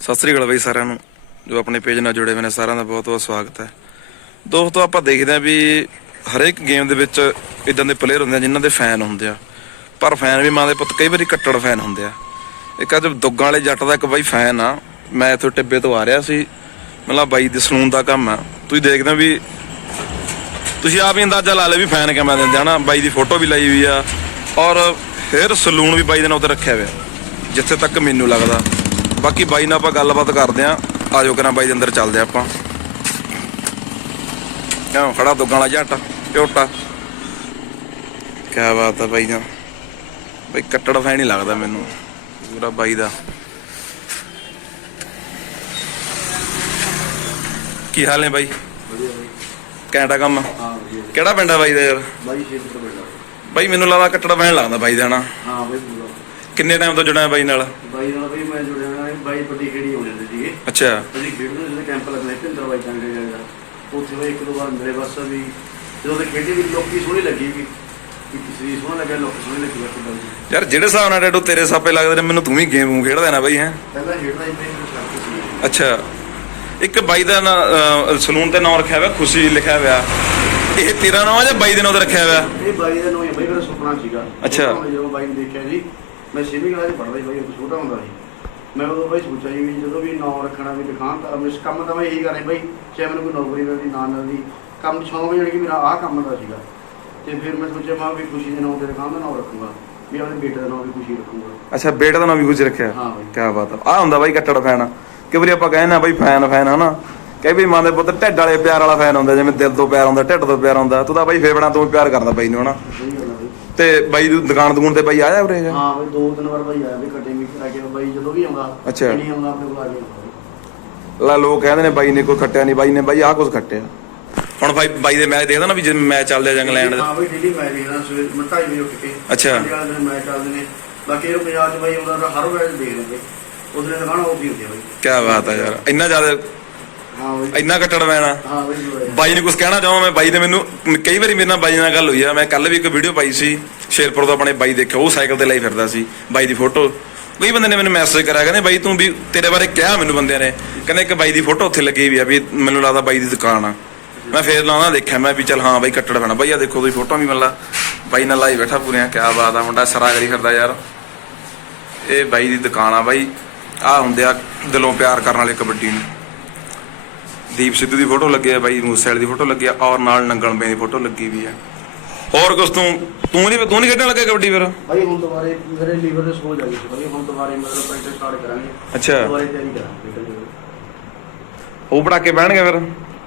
ਸਤਿ ਸ੍ਰੀ ਅਕਾਲ ਬਈ ਸਾਰਿਆਂ ਨੂੰ, ਜੋ ਆਪਣੇ ਪੇਜ ਨਾਲ ਜੁੜੇ ਹੋਏ ਨੇ ਸਾਰਿਆਂ ਦਾ ਬਹੁਤ ਬਹੁਤ ਸਵਾਗਤ ਹੈ। ਦੋਸਤੋ, ਆਪਾਂ ਦੇਖਦੇ ਹਾਂ ਵੀ ਹਰੇਕ ਗੇਮ ਦੇ ਵਿੱਚ ਇਦਾਂ ਦੇ ਪਲੇਅਰ ਹੁੰਦੇ ਆ ਜਿਨ੍ਹਾਂ ਦੇ ਫੈਨ ਹੁੰਦੇ ਆ। ਪਰ ਫੈਨ ਵੀ ਮਾਂ ਦੇ ਪੁੱਤ ਕਈ ਵਾਰੀ ਕੱਟੜ ਫੈਨ ਹੁੰਦੇ ਆ। ਇੱਕ ਅੱਜ ਦੁੱਗਾਂ ਵਾਲੇ ਜੱਟ ਦਾ ਇੱਕ ਬਾਈ ਫੈਨ ਆ, ਮੈਂ ਇੱਥੋਂ ਟਿੱਬੇ ਤੋਂ ਆ ਰਿਹਾ ਸੀ। ਮਤਲਬ ਬਾਈ ਦੇ ਸਲੂਨ ਦਾ ਕੰਮ ਆ। ਤੁਸੀਂ ਦੇਖਦੇ ਹੋ ਵੀ ਤੁਸੀਂ ਆਪ ਹੀ ਅੰਦਾਜ਼ਾ ਲਾ ਲਿਓ ਵੀ ਫੈਨ ਕਿਵੇਂ ਦਿੰਦੇ ਆ ਨਾ ਬਾਈ ਦੀ ਫੋਟੋ ਵੀ ਲਾਈ ਹੋਈ ਆ। ਔਰ ਫਿਰ ਸਲੂਨ ਵੀ ਬਾਈ ਦੇ ਨਾਲ ਉੱਤੇ ਰੱਖਿਆ ਹੋਇਆ। ਜਿੱਥੇ ਤੱਕ ਮੈਨੂੰ ਲੱਗਦਾ। ਬਾਕੀ ਬਾਈ ਨਾਲ ਆਪਾਂ ਗੱਲਬਾਤ ਕਰਦੇ ਆ ਆਜੋ ਕਰਾਂ ਬਾਈ ਦੇ ਅੰਦਰ ਚੱਲਦੇ ਆਪਾਂ। ਕਿਉਂ? ਖੜਾ ਦੁੱਗਾਂ ਵਾਲਾ ਜੱਟ ਝੋਟਾ। ਕਿਆ ਬਾਤ ਆ ਬਾਈ ਦਾ ਬਾਈ ਕੱਟੜ ਫੈਨ ਹੀ ਲੱਗਦਾ ਮੈਨੂੰ। ਪੂਰਾ ਬਾਈ ਦਾ। ਕੀ ਹਾਲ ਨੇ ਬਾਈ? ਕੈਂਟਾ ਕੰਮ? ਹਾਂ ਵਧੀਆ। ਕਿਹੜਾ ਪਿੰਡ ਆ ਬਾਈ ਦਾ ਯਾਰ? ਬਾਈ ਸ਼ੇਰ ਤੋਂ ਬੈਠਾ ਬਾਈ ਮੈਨੂੰ ਲੱਗਦਾ ਕੱਟੜ ਫੈਨ ਲੱਗਦਾ ਬਾਈ ਦਾ ਨਾ ਹਾਂ ਬਾਈ ਪੂਰਾ। ਕਿੰਨੇ ਟਾਈਮ ਤੋਂ ਜੁੜਿਆ ਬਾਈ ਨਾਲ? ਬਾਈ ਨਾਲ ਬਈ ਮੈਂ ਜੁੜਿਆ ਹਾਂ ਬਾਈ ਵੱਡੀ ਖੇੜੀ ਹੋ ਜਾਂਦੇ ਸੀਗੇ। ਅੱਛਾ। ਅਸੀਂ ਖੇਡਦੇ ਜਿਹੜੇ ਕੈਂਪ ਲੱਗਣੇ ਭਿੰਦਰ ਬਾਈ ਚੰਗੇ ਜਿਹੜਾ ਉੱਥੇ ਬਈ ਇੱਕ ਦੋ ਵਾਰ ਮੇਰੇ ਬਸ ਵੀ ਜਦੋਂ ਤੇ ਖੇਡੀ ਵੀ ਲੋਕੀ ਸੋਹਣੀ ਲੱਗੀ ਵੀ ਕਿ ਕਿਸੇ ਸੋਹਣਾ ਲੱਗਿਆ ਲੋਕ ਸੋਹਣੀ ਲੱਗੀ ਬਸ ਬਾਈ ਦੀ। ਯਾਰ ਜਿਹੜੇ ਹਿਸਾਬ ਨਾਲ ਡੈਡੋ ਤੇਰੇ ਸਾਪੇ ਲੱਗਦੇ ਨੇ ਮੈਨੂੰ ਤੂੰ ਵੀ ਗੇਮ ਖੇਡਦਾ ਨਾ ਬਾਈ ਹੈ। ਪਹਿਲਾਂ ਖੇਡਦਾ ਹੀ ਬਈ ਸੀ। ਅੱਛਾ। ਇੱਕ ਬਾਈ ਦਾ ਨਾ ਸਲੂਨ ਤੇ ਨਾਮ ਰੱਖਿਆ ਹੋਇਆ ਖੁਸ਼ੀ ਲਿਖਿਆ ਹੋਇਆ। ਇਹ ਤੇਰਾ ਨਾਮ ਆ ਜਾਂ ਬਾਈ ਦੇ ਨਾਮ ਤੇ ਰੱਖਿਆ ਹੋਇਆ? ਇਹ ਬਾਈ ਦਾ ਨਾਮ ਬਾਈ ਮੇਰਾ ਸੁਪਨਾ ਸੀਗਾ। ਅੱਛਾ। ਜਦੋਂ ਬਾਈ ਨੂੰ ਦੇਖਿਆ ਜੀ ਮੈਂ ਛੇਵੀਂ ਕਲਾਸ ਚ ਪੜ੍ਹਦਾ ਸੀ ਬਾਈ ਉਹ ਛੋਟਾ ਹੁੰਦਾ ਸੀ। ਮੈਂ ਉਦੋਂ ਬਾਈ ਸੋਚਿਆ ਜੀ ਵੀ ਜਦੋਂ ਵੀ ਨਾਮ ਰੱਖਣਾ ਵੀ ਦਿਖਾਂ ਤਾਂ ਮੈਂ ਇਸ ਕੰਮ ਤਾਂ ਮੈਂ ਇਹੀ ਕਰਨਾ ਬਾਈ ਚਾਹੇ ਮੈਨੂੰ ਕੋਈ ਨੌਕਰੀ ਮਿਲਦੀ ਨਾ ਮਿਲਦੀ ਕੰਮ ਸ਼ੌਂਕ ਕਿ ਮੇਰਾ ਆਹ ਕੰਮ ਦਾ ਸੀਗਾ। ਤੇ ਫਿਰ ਮੈਂ ਸੋਚਿਆ ਮੈਂ ਵੀ ਖੁਸ਼ੀ ਦੇ ਨਾਮ ਤੇ ਦੁਕਾਨ ਦਾ ਨਾਮ ਰੱਖੂੰਗਾ ਵੀ ਆਪਣੇ ਬੇਟੇ ਦਾ ਨਾਮ ਵੀ ਖੁਸ਼ੀ ਰੱਖੂੰਗਾ। ਅੱਛਾ ਬੇਟੇ ਦਾ ਨਾਮ ਵੀ ਕੁਝ ਰੱਖਿਆ? ਹਾਂ ਬਾਈ। ਕਿਆ ਬਾਤ ਆ। ਆਹ ਹੁੰਦਾ ਬਾਈ ਕੱਟੜ ਫੈਨ ਕਿ ਵਾਰੀ ਆਪਾਂ ਕਹਿੰਦੇ ਨਾ ਬਾਈ ਫੈਨ ਫੈਨ ਹਨਾ? ਕਈ ਵੀ ਮਾਂ ਦੇ ਪੁੱਤ ਢਿੱਡ ਵਾਲੇ ਪਿਆਰ ਵਾਲਾ ਫੈਨ ਹੁੰਦਾ ਜਿਵੇਂ ਦਿਲ ਤੋਂ ਪਿਆਰ ਹੁੰਦਾ ਢਿੱਡ ਤੋਂ ਪਿਆਰ ਹੁੰਦਾ ਤੂੰ ਤਾਂ ਬਾਈ ਫੇਫੜਾਂ ਤੋਂ ਪਿਆਰ ਕਰਦਾ ਬਾਈ ਨੂੰ ਹਨਾ? ਆ। ਤੇ ਬਾਈ ਦੀ ਦੁਕਾਨ ਦੁਕਾਨ ਤੇ ਬਾਈ ਆਇਆ ਉਰੇ ਹਾਂ ਬਾਈ ਦੋ ਤਿੰਨ ਵਾਰ ਬਾਈ ਆਇਆ ਵੀ ਕਟਿੰਗ ਵੀ ਕਰਾ ਕੇ ਬਾਈ ਜਦੋਂ ਵੀ ਆਉਂਦਾ ਅੱਛਾ। ਨਹੀਂ ਆਉਂਦਾ ਆਪਣੇ ਕੋਲ ਆ ਕੇ ਆਉਂਦਾ ਲਾ ਲੋਕ ਕਹਿੰਦੇ ਨੇ ਬਾਈ ਨੇ ਕੋਈ ਖੱਟਿਆ ਨਹੀਂ ਬਾਈ ਨੇ ਬਾਈ ਆਹ ਕੁਝ ਖੱਟਿਆ। ਹੁਣ ਬਾਈ ਬਾਈ ਦੇ ਮੈਚ ਦੇਖਦਾ ਨਾ ਵੀ ਜਿਵੇਂ ਮੈਚ ਚੱਲਦੇ ਇੰਗਲੈਂਡ ਦੇ। ਹਾਂ ਬਈ ਡੇਲੀ ਮੈਚ ਦੇਖਦਾ ਸਵੇਰ ਮੈਂ ਢਾਈ ਵਜੇ ਉੱਠ ਕੇ। ਅੱਛਾ। ਪੰਜ ਵਾਲੇ ਦਿਨ ਮੈਚ ਚੱਲਦੇ ਨੇ। ਬਾਕੀ ਇਹ ਪੰਜਾਬ ਚ ਬਾਈ ਉਹਨਾਂ ਦਾ ਹਰ ਮੈਚ ਦੇਖ ਲੈਂਦੇ ਉਸ ਦਿਨ ਦਿਖਾਣਾ ਉਹ ਵੀ ਹੁੰਦੀ ਆ ਬਾਈ। ਕਿਆ ਬਾਤ ਆ ਯਾਰ ਇੰਨਾ ਜ਼ਿਆਦਾ ਹਾਂ ਬਾਈ ਇੰਨਾ ਕੱਟੜ ਮੈਣਾ ਹਾਂ ਬਾਈ ਬਾਈ। ਬਾਈ ਨੇ ਕੁਝ ਕਹਿਣਾ ਚਾਹਾਂ ਮੈਂ? ਬਾਈ ਨੇ ਮੈਨੂੰ ਕਈ ਵਾਰੀ ਮੇਰੇ ਨਾਲ ਬਾਈ ਨਾਲ ਗੱਲ ਹੋਈ ਆ। ਮੈਂ ਕੱਲ ਵੀ ਇੱਕ ਵੀਡੀਓ ਪਾਈ ਸੀ ਸ਼ੇਰਪੁਰ ਤੋਂ ਆਪਣੇ ਬਾਈ ਦੇਖਿਆ ਉਹ ਸਾਈਕਲ ਤੇ ਲਈ ਫਿਰਦਾ ਸੀ ਬਾਈ ਦੀ ਫੋਟੋ ਕਈ ਬੰਦੇ ਨੇ ਮੈਨੂੰ ਮੈਸੇਜ ਕਰਿਆ ਕਹਿੰਦੇ ਬਾਈ ਤੂੰ ਵੀ ਤੇਰੇ ਬਾਰੇ ਕਿਹਾ ਮੈਨੂੰ ਬੰਦਿਆਂ ਨੇ। ਕਹਿੰਦੇ ਇੱਕ ਬਾਈ ਦੀ ਫੋਟੋ ਉੱਥੇ ਲੱਗੀ ਵੀ ਆ ਵੀ ਮੈਨੂੰ ਲੱਗਦਾ ਬਾਈ ਦੀ ਦੁਕਾਨ ਆ। ਮੈਂ ਫੇਰ ਲਾਉਣਾ ਦੇਖਿਆ ਮੈਂ ਵੀ ਚੱਲ ਹਾਂ ਬਾਈ ਕੱਟੜ ਪੈਣਾ। ਬਾਈ ਆ ਦੇਖੋ ਤੁਸੀਂ ਫੋਟੋ ਵੀ ਮੱਲਾ। ਬਾਈ ਨਾਲ ਲਾਈ ਬੈਠਾ ਪੂਰਿਆਂ ਕਿਆ ਬਾਤ ਆ ਮੁੰਡਾ ਸਰਾ ਕਰੀ ਫਿਰਦਾ ਯਾਰ। ਇਹ ਬਾਈ ਦੀ ਦੁਕਾਨ ਆ ਬਾਈ। ਆ ਹੁੰਦੇ ਆ ਦਿਲੋਂ ਪਿਆਰ ਕਰਨ ਵਾਲੇ ਕਬੱਡੀ ਨੂੰ। ਦੀਪ ਸਿੱਧੂ ਦੀ ਫੋਟੋ ਲੱਗੀ ਆ ਬਾਈ ਮੂਸੇਵਾਲੇ ਦੀ ਫੋਟੋ ਲੱਗੀ ਆ ਔਰ ਨਾਲ ਨੰਗਲ ਬੇ ਦੀ ਫੋਟੋ ਲੱਗੀ ਵੀ ਆ ਹੋਰ ਕੁਛ ਤੂੰ ਤੂੰ ਨਹੀਂ ਤੂੰ ਨਹੀਂ ਖੇਡਣ ਲੱਗਾ ਕਬੱਡੀ ਫਿਰ? ਬਾਈ ਹੁਣ ਦੁਬਾਰੇ ਮੇਰੇ ਲੀਵਰ ਦੇ ਸੋਜ ਆ ਗਈ ਸੀ ਬਾਈ ਹੁਣ ਦੁਬਾਰੇ ਮਤਲਬ ਪ੍ਰੈਕਟਿਸ ਸਟਾਰਟ ਕਰਾਂਗੇ। ਅੱਛਾ। ਦੁਬਾਰੇ ਤਿਆਰੀ ਕਰਾਂਗੇ ਖੇਡਣ ਦੀ। ਉਹ ਪੜਾ ਕੇ ਬਹਿਣਗੇ ਫਿਰ?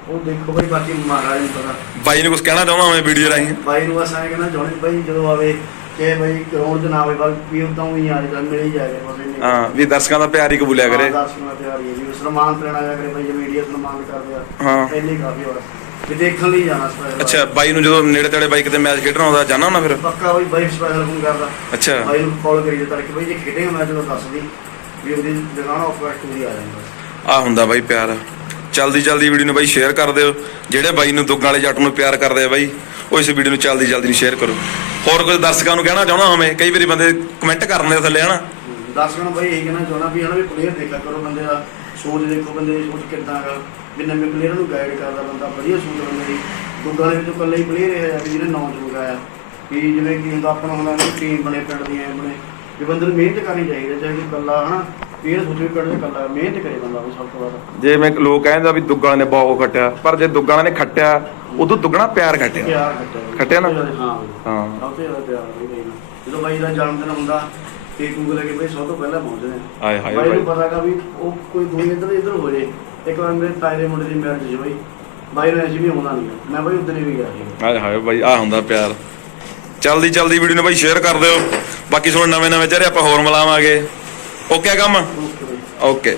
ਉਹ ਦੇਖੋ ਬਾਈ ਬਾਕੀ ਮਹਾਰਾਜ ਨੂੰ ਪਤਾ। ਬਾਈ ਨੂੰ ਕੁਝ ਕਹਿਣਾ ਚਾਹੁੰਦਾ ਮੈਂ ਵੀਡੀਓ ਰਾਹੀਂ? ਬਾਈ ਨੂੰ ਅਸਾਂ ਕਹਿੰਦਾ ਜੋਨੀ ਬਾਈ ਜਦੋਂ ਆਵੇ ਕਿ 'ਚ ਨਾ ਆਵੇ ਬਾਈ ਵੀ ਉਦਾਂ ਹੀ ਆ ਜਾਂਦਾ ਮਿਲ ਹੀ ਜਾਏਗਾ ਬਸ ਇੰਨੀ ਹਾਂ ਵੀ ਦਰਸ਼ਕਾਂ ਦਾ ਪਿਆਰ ਹੀ ਕਬੂਲਿਆ ਕਰੇ। ਦਰਸ਼ਕਾਂ ਤਿਆਰੀ ਹੈ ਜੀ ਸਨਮਾਨ ਕਰਨਾ ਜਾ ਕਰੇ ਬਾਈ ਜੇ ਮੀਡੀਆ ਸਨਮਾਨ ਕਰਦੇ ਆ ਹਾਂ। ਇੰਨੀ ਕਾਫੀ ਹੋਰ ਵੀ ਦੇਖਣ ਲਈ ਜਾਣਾ ਸਪੈਸ਼ਲ ਅੱਛਾ ਬਾਈ ਨੂੰ ਜਦੋਂ ਨੇੜੇ ਤੇੜੇ ਬਾਈ ਕਿਤੇ ਮੈਚ ਖੇਡਣਾ ਆਉਂਦਾ ਜਾਣਾ ਹੁੰਦਾ ਫਿਰ? ਪੱਕਾ ਬਾਈ ਬਾਈ ਸਪੈਸ਼ਲ ਫੋਨ ਕਰਦਾ। ਅੱਛਾ। ਬਾਈ ਨੂੰ ਕਾਲ ਕਰੀ ਦਿੱਤਾ ਕਿ ਬਾਈ ਜੇ ਖੇਡੇਗਾ ਮੈਚ ਤਾਂ ਦੱਸ ਦੀ ਵੀ ਉਹਦੀ ਦੁਕਾਨ ਆਫਰ ਪੂਰੀ ਆ ਜਾਂਦਾ। ਆ ਹੁੰਦਾ ਬਾਈ ਪਿਆਰ। ਜਲਦੀ ਜਲਦੀ ਵੀਡੀਓ ਨੂੰ ਬਾਈ ਸ਼ੇਅਰ ਕਰ ਦਿਓ। ਜਿਹੜੇ ਬਾਈ ਨੂੰ ਦੁੱਗਾਂ ਵਾਲੇ ਜੱਟ ਨੂੰ ਪਿਆਰ ਕਰਦੇ ਆ ਬਾਈ ਉਹ ਇਸ ਵੀਡੀਓ ਨੂੰ ਜਲਦੀ ਜਲਦੀ ਸ਼ੇਅਰ ਕਰੋ। ਹੋਰ ਕੁਝ ਦਰਸ਼ਕਾਂ ਨੂੰ ਕਹਿਣਾ ਚਾਹੁੰਦਾ ਹੋਵੇਂ? ਕਈ ਵਾਰੀ ਬੰਦੇ ਕਮੈਂਟ ਕਰਨ ਦੇ ਥੱਲੇ, ਹਨਾ? ਦਰਸ਼ਕਾਂ ਨੂੰ ਬਾਈ ਇਹ ਕਹਿਣਾ ਚਾਹੁੰਦਾ ਵੀ, ਹਨਾ ਵੀ ਪਲੇਅਰ ਦੇਖਿਆ ਕਰੋ ਬੰਦੇ ਦਾ, ਸੋਚ ਦੇਖੋ ਬੰਦੇ ਦੀ ਸੋਚ ਕਿੱਦਾਂ ਹੈਗਾ ਵੀ ਨਵੇਂ ਪਲੇਅਰ ਨੂੰ ਗਾਈਡ ਕਰਦਾ ਬੰਦਾ, ਵਧੀਆ ਸੋਚ ਬੰਦੇ ਦੀ ਦੁੱਗਾਂ ਦੇ ਵਿੱਚੋਂ ਇਕੱਲਾ ਹੀ ਪਲੇਅਰ ਇਹ ਹੈ ਵੀ ਜਿਹਨੇ ਨੌਂ ਚ ਵੀ ਜਿਵੇਂ ਕਿ ਹੁੰਦਾ ਆਪਣਾ ਹੁੰਦਾ ਟੀਮ ਬਣੇ, ਪਿੰਡ ਦੀਆਂ ਐਂ ਬਣੇ। ਵੀ ਬੰਦੇ ਨੂੰ ਮਿਹਨਤ ਕਰਨੀ ਚਾਹੀਦੀ ਚਾਹੇ ਇਕੱਲਾ, ਹਨਾ? ਇਹ ਸੋਚੇ ਵੀ ਪਿੰਡ 'ਚ ਇਕੱਲਾ ਮਿਹਨਤ ਕਰੇ ਬੰਦਾ ਉਹ ਸਭ ਤੋਂ ਵੱਧ। ਜੇ ਮੈਂ ਲੋਕ ਕਹਿੰਦਾ ਵੀ ਦੁੱਗਾਂ ਨੇ ਬਹੁਤ ਖੱਟਿਆ ਪਰ ਜੇ ਦੁੱਗਾਂ ਨੇ ਖੱਟਿਆ ਉਦੋਂ ਦੁੱਗਣਾ ਪਿਆਰ ਖੱਟਿਆ। ਪਿਆਰ ਖੱਟਿਆ। ਖੱਟਿਆ ਨਾ? ਹਾਂ। ਹਾਂ। ਸਭ ਤੋਂ ਜ਼ਿਆਦਾ ਪਿਆਰ। ਜਦੋਂ ਬਾਈ ਦਾ ਜਨਮ ਦਿਨ ਹੁੰਦਾ ਕੇਕ ਕੂਕ ਲੈ ਕੇ ਬਾਈ ਸਭ ਤੋਂ ਪਹਿਲਾਂ ਪਹੁੰਚਦੇ ਆ ਆਏ ਹਾਏ ਬਾਈ ਨੂੰ ਬਾਈ ਪਤਾਗਾ ਵੀ ਉਹ ਕੋਈ ਦੁਨੀਆ ਇੱਧਰ ਇੱਧਰ ਹੋ ਜੇ। ਇੱਕ ਵਾਰ ਮੇਰੇ ਤਾਏ ਦੇ ਮੁੰਡੇ ਦੀ ਮੈਰਿਜ ਸੀ ਬਾਈ। ਬਾਈ ਨੂੰ ਐਸੀ ਵੀ ਆਉਂਦਾ ਨਹੀਂ ਮੈਂ ਬਾਈ ਉਧਰ ਹੀ ਵੀ ਗਿਆ ਸੀ। ਆਏ ਹਾਏ ਬਾਈ ਆ ਹੁੰਦਾ ਪਿਆਰ। ਜਲਦੀ ਜਲਦੀ ਵੀਡੀਓ ਨੂੰ ਬਾਈ ਸ਼ੇਅਰ ਕਰ ਦਿਓ। ਬਾਕੀ ਤੁਹਾਨੂੰ ਨਵੇਂ ਨਵੇਂ ਚਿਹਰੇ ਆਪਾਂ ਹੋਰ ਮਿਲਾਵਾਂਗੇ। ਓਕੇ ਕੰਮ ਓਕੇ ਓਕੇ